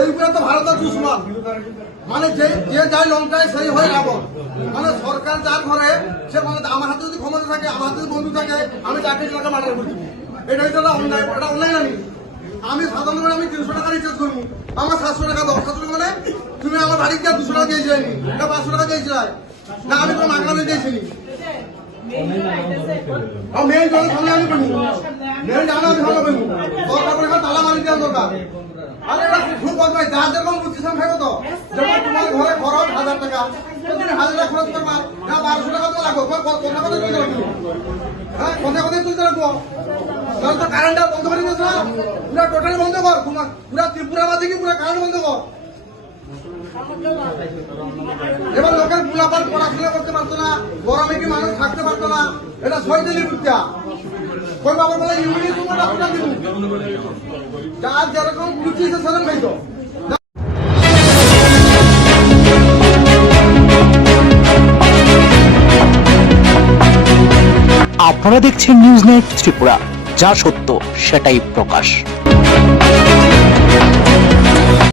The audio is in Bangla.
এইগুলো তো ভারতের দুশ্মন, মানে যে যায় লঙ্কায় সেই হয়ে রাবণ। মানে সরকার যা করে সে মানে আমার হাতে যদি ক্ষমতা থাকে, আমার হাতে যদি বন্ধু থাকে, আমি তাকে টাকা মার্ডার করে দিব। এটাই তো অন্যায়, এটা অন্যায় আমি। আমি সাধারণ আমি 300 টাকা রিচার্জ করবো, আমার 700 টাকা দাও। 700 টাকা মানে তুমি আমার বাড়িতে 200 টাকা দিয়েছি না 500 টাকা দিয়েছি না, আমি কোনো মাগনা দিয়েছি। মেল জলের সামনে আমি করবো, মেল জানা আমি ভালো করবো। দরকার করে তালা মারি দেওয়ার দরকার। আরে এটা খুব বদমাই, যা যেরকম বুঝছিলাম খাবো তো। যেমন তোমার ঘরে খরচ 1000 টাকা, তুমি 1000 টাকা খরচ করবা, না 1200 টাকা তো লাগবে। কথা কথা তুলতে রাখবো, হ্যাঁ কথা কথা তুলতে রাখবো। তাহলে তো কারেন্টটা বন্ধ করে দিয়েছ না, পুরা টোটালি বন্ধ কর। পুরা ত্রিপুরা বাদে কি পুরা কারেন্ট বন্ধ কর। এবার লোকের পুলাপাল পড়াশোনা করতে পারতো না, গরমে কি মানুষ থাকতে পারতো না। এটা শহীদের বুঝতা কই বাবা বলে ইউনিট তোমার আপনার দিব, যার যেরকম বুঝছি সেরকম খাইতো। আপনারা দেখছেন নিউজ নাইট ত্রিপুরা, যা সত্য সেটাই প্রকাশ।